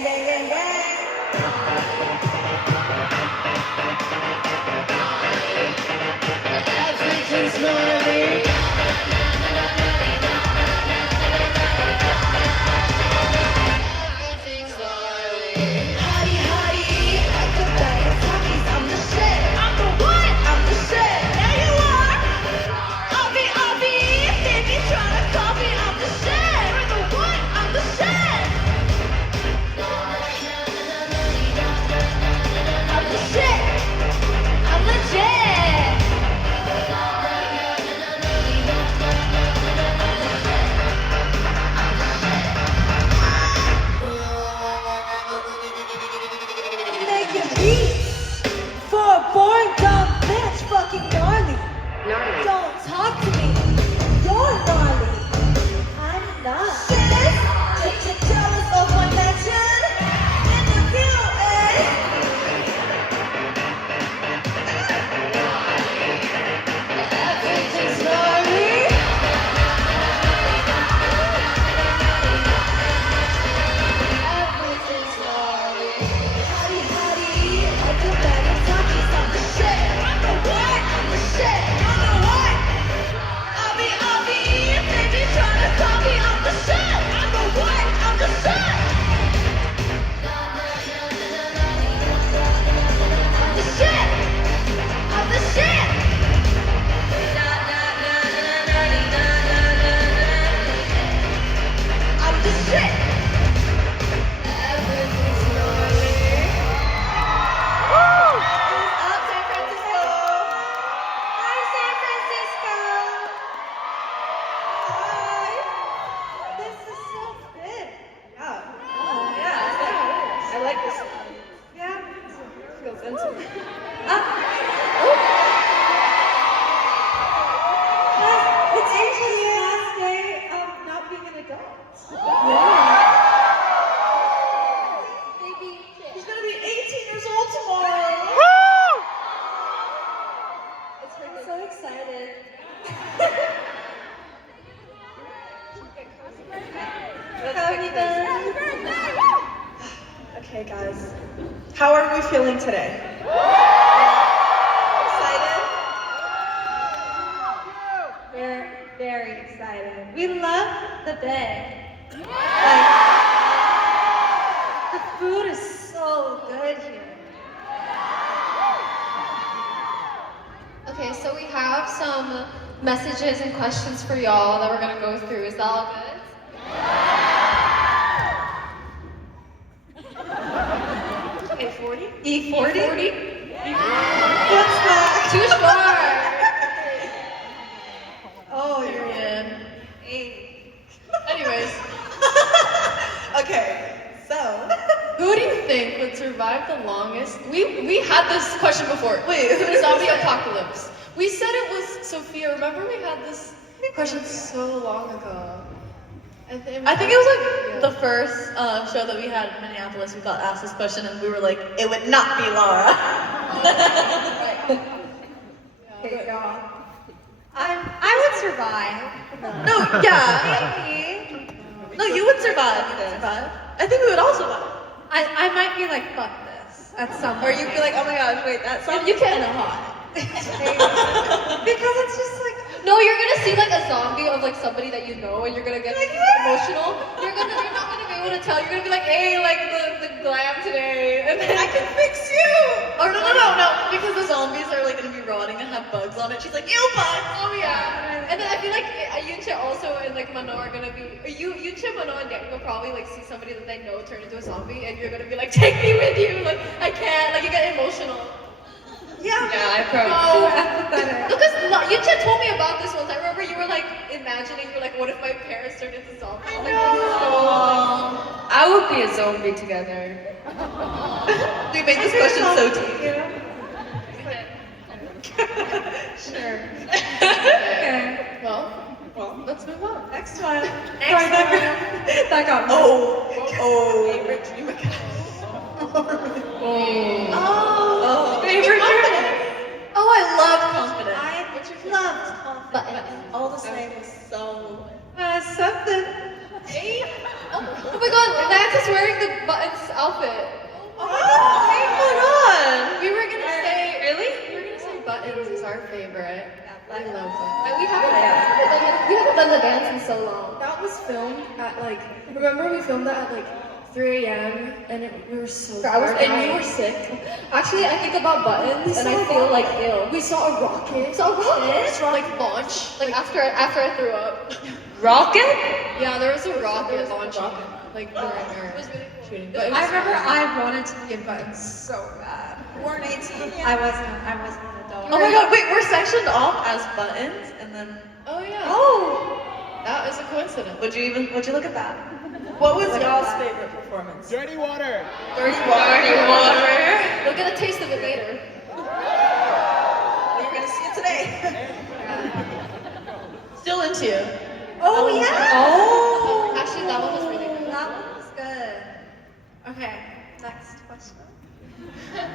gang, gang, gang, gang. Everything's gnarly. Everything's gnarly. Hottie, hottie, like a bag of Takis. I'm the shit. I'm the what? I'm the shit. Yeah, you are. I'll be. If they be trying to call me, I'm the shit. You're the what? I'm the shit. I'm the shit. I'm legit. Making beats for a boring dumb bitch, fucking gnarly. Don't talk to me. You're gnarly. I'm not. Sis, jealous of my mention in the view, eh? Everything's gnarly. Everything's gnarly. Hottie, hottie, like a bag of Takis. I'm the shit. I'm the what? I'm the shit. I'm the what? I'll be. If they be trying to call me, I'm the shit. I'm the what? I'm the shit. I'm the shit. I'm the shit. I'm the shit. Everything's gnarly. Woo! Who's up, San Francisco? Hi, San Francisco. Hi. This is so big. Yeah. Oh, yeah. I like this. Yeah. Feels intimate. It's Angel's last day of not being an adult. Baby, he's gonna be 18 years old tomorrow. I'm so excited. Happy birthday. Okay, guys. How are we feeling today? Excited? We're very excited. We love the bay. Like, the food is so good here. Okay, so we have some messages and questions for y'all that we're gonna go through. Is that all good? A40? E40? What's that? Too short. Oh, you're in. Anyways, Okay, so. who do you think would survive the longest? We had this question before. Wait, who The did zombie we say? apocalypse. We said it was Sophia. Remember we had this question so long ago. I think it was like the first show that we had in Minneapolis. We got asked this question and we were like, it would not be Laura. Okay, y'all. I would survive. No, yeah. No, you would survive. You would survive. I think we would all survive. I might be like, fuck this at some Or point. you'd be like, oh my gosh, wait, that's And you can't hot. Because it's just like, No, you're gonna see like a zombie of like somebody that you know, and you're gonna get emotional. You're not gonna be able to tell. You're gonna be like, hey, like the glam today, and then I can fix you! Or no, because the zombies are like gonna be rotting and have bugs on it. She's like, ew, bugs! oh yeah. And then I feel like Yuncha also and like Mano are gonna be, or Yuncha, Mano, and Daniel will probably like see somebody that they know turn into a zombie, and you're gonna be like, take me with you. Like I can't. Like you get emotional. yeah. I So empathetic. Because Yuncha told me about this once. I remember you were like imagining, you were like, what if my parents turned into zombies? Like, I would be a zombie together. We made this question so deep. Yeah. Sure. okay. Well, let's move on. Next one. Next Sorry, that got me. Favorite dream account. Favorite dream. Oh, I love confidence. I loved confidence. But All the same was so. Something. Oh my god, Lance is wearing the buttons outfit. Oh my god! We were gonna say Really? We were gonna say buttons is our favorite. I love them. And we Yeah. haven't done the dance in so long. That was filmed at like, remember we filmed that at like 3 a.m. and we were so tired and you were sick. Actually, I think about buttons and I feel like ill. We saw a rocket. So like launch, like after I threw up. Rocket? Yeah, there was a rocket launching. Like during our shooting. But it was I remember I wanted to be in buttons so bad. We're 18. I wasn't an adult. Oh my god, wait, we're sectioned off as buttons and then. Oh yeah. Oh! That is a coincidence. Would you look at that? What was y'all's favorite performance? Dirty water. Dirty water. We'll get a taste of it later. You're gonna see it today. Still into you. Oh yeah. Oh! Actually, that one was really good. That one was good. Okay, next question.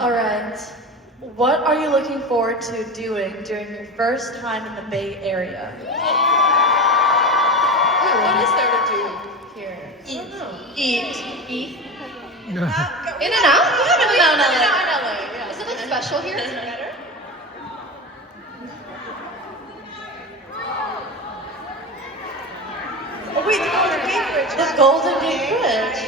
Alright. What are you looking forward to doing during your first time in the Bay Area? What is there to do here? Eat. In and out? Yeah, In and out in LA. Yeah. Is it like special here? Better? Oh wait, the Golden Gate Bridge. The Golden Gate Bridge.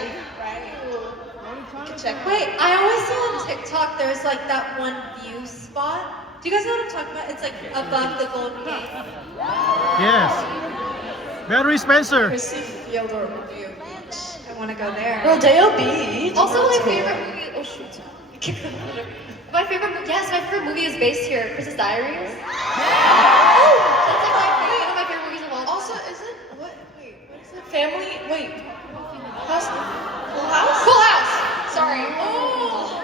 Check. Wait, I always see on TikTok there's like that one view spot. Do you guys know what I'm talking about? It's like above the Golden Gate. Yes. Valerie Spencer. Chrissy Field or Rodeo Beach. I want to go there. Rodeo Beach. Also, my That's cool. favorite movie. Oh shoot. My favorite movie is based here. Princess Diaries. Oh, that's like one of my favorite movies of all time. Also, is it what? Wait, what is it? Family? Wait. Full House? Full House. Sorry. Oh.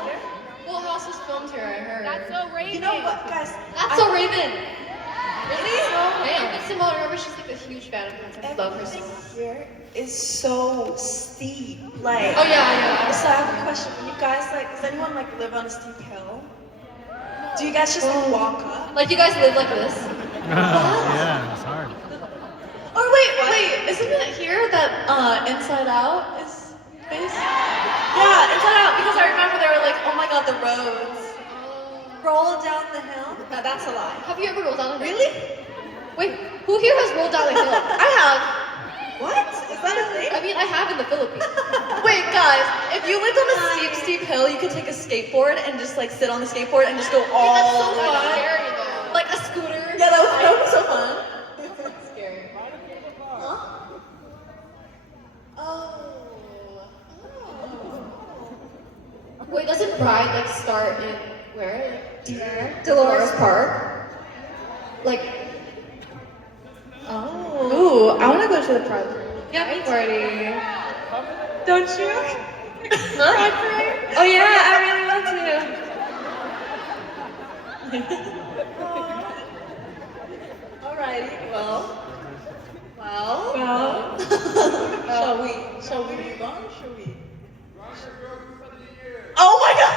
Full House was filmed here. I heard. That's so You know what, guys? That's so Raven. Really? Man, Simone, remember she's like a huge fan of Princess. I love her so much. Everything here is so steep. Like, Oh yeah. so I have a question for you guys. Like, does anyone like live on a steep hill? Do you guys just like walk up? Like you guys live like this? Yeah, it's hard. Or wait, isn't it here that Inside Out is based? Yeah, Inside Out, because I remember they were like, oh my god, the roads. Roll down the hill. No, that's a lie. Have you ever rolled down a hill? Really? Wait, who here has rolled down a hill? I have. What? Is that a thing? I mean, I have in the Philippines. Wait, guys, if you lived on a steep hill, you could take a skateboard and just like sit on the skateboard and just go all That's so the way down. scary though. Like a scooter. Yeah, that was so fun. That's scary. Wait, doesn't Bride like start in where? Dolores Park. Like. Oh. Ooh, I want to go to the Pride. Yeah, me party. Don't you? Oh yeah, I really want to. Alrighty. Well. Shall we move on? Shall we? Oh my god!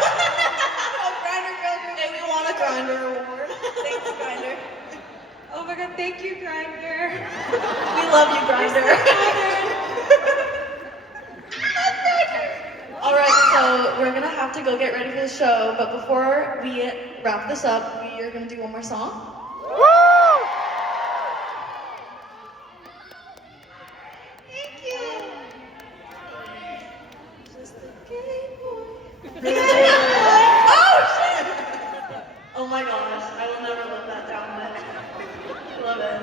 Oh, Grindr Girl Group. And we want a Grindr award. Thanks, Grindr. Oh my god, thank you, Grindr. We love you, Grindr. Alright, so we're gonna have to go get ready for the show, but before we wrap this up, we are gonna do one more song. Oh my gosh, I will never live that down. But love it.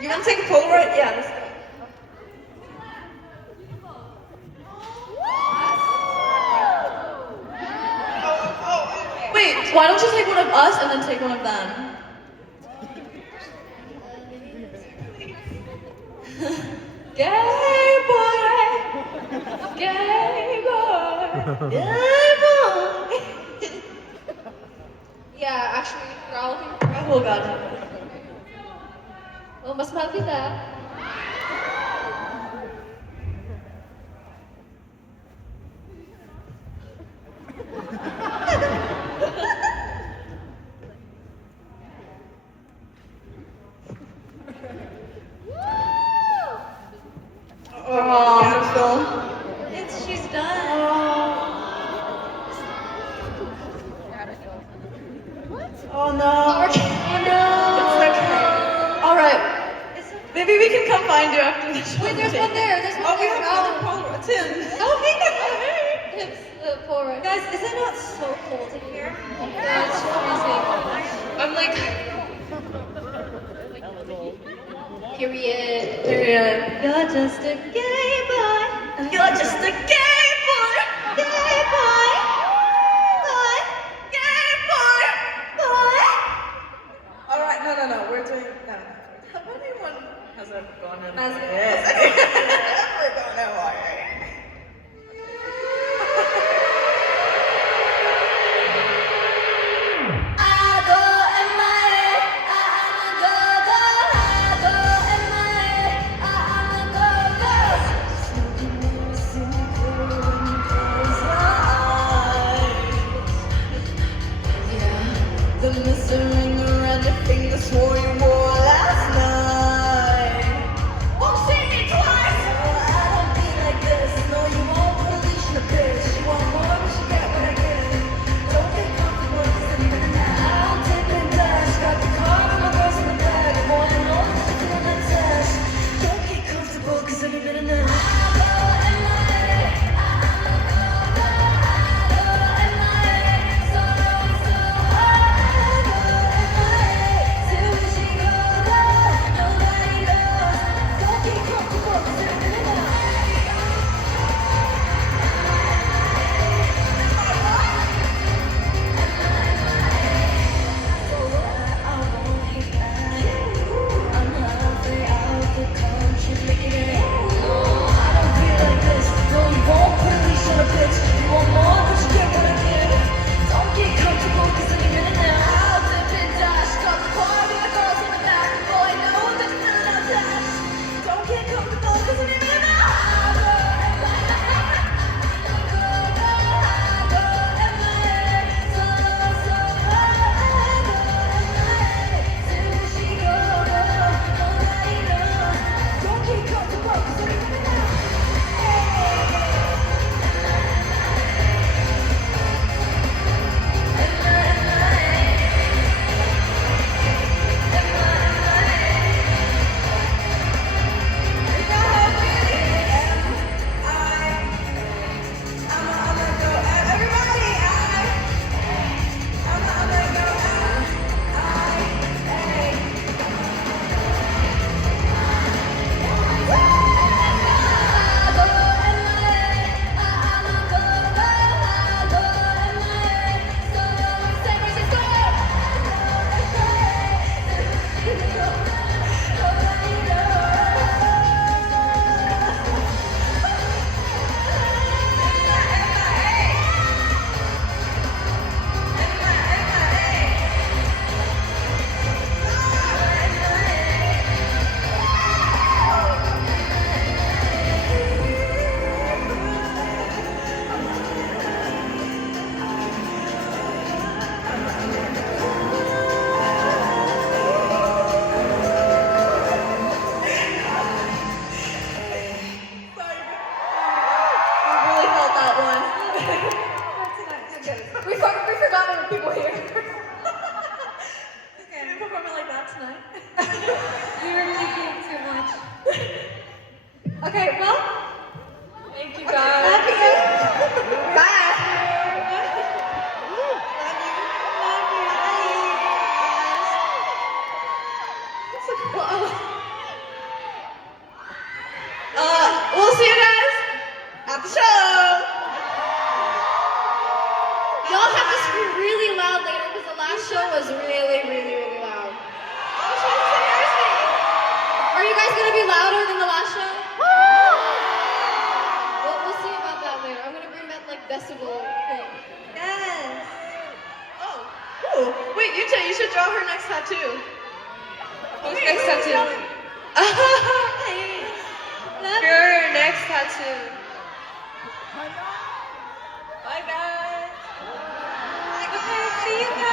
You want to take a Polaroid? Yeah, let's go. Wait, why don't you take one of us and then take one of them? Gay boy, gay boy, gay boy. Yeah, actually, Raul. Oh god. Oh, mas mahal kita. Oh no. It's okay. All right. Maybe we can come find you after the show. Wait, there's one there. There's one Oh, we there. have another Polaroid. Tim. Oh, hey. It's the Polaroid. Guys, is it not so cold in here? Yeah, it's freezing. I'm like, Period. You're just a gay boy. you're just a gay boy. Gay boy. Boy. Gay boy. Boy. All right, no. We're doing no. Have anyone has ever gone in? Has- Yes. Ever gone in wire? The missing ring around your finger swore you wore last night. Won't see me twice. No, I don't be like this. No, you won't put a leash in a bitch. You want more, but you get what I get. Don't get comfortable, cause I'm in and out. Dip and dash. Got the car and my girls in the back. Boy, I know that you're doing that test. Don't get comfortable, cause I'm in and out. We forgot there were people here. Can we perform it like that tonight? You're thinking too much. Okay, well, Thank you guys. love you. Bye. We'll see you guys at the show. Y'all have to scream really loud later because the last show was really loud. Are you guys gonna be louder than the last show? We'll see about that later. I'm gonna bring that like decibel thing. Yes. Oh. Ooh. Wait, Yuta, you should draw her next tattoo. Who's next tattoo? Your next tattoo. Bye guys. Okay, see you guys.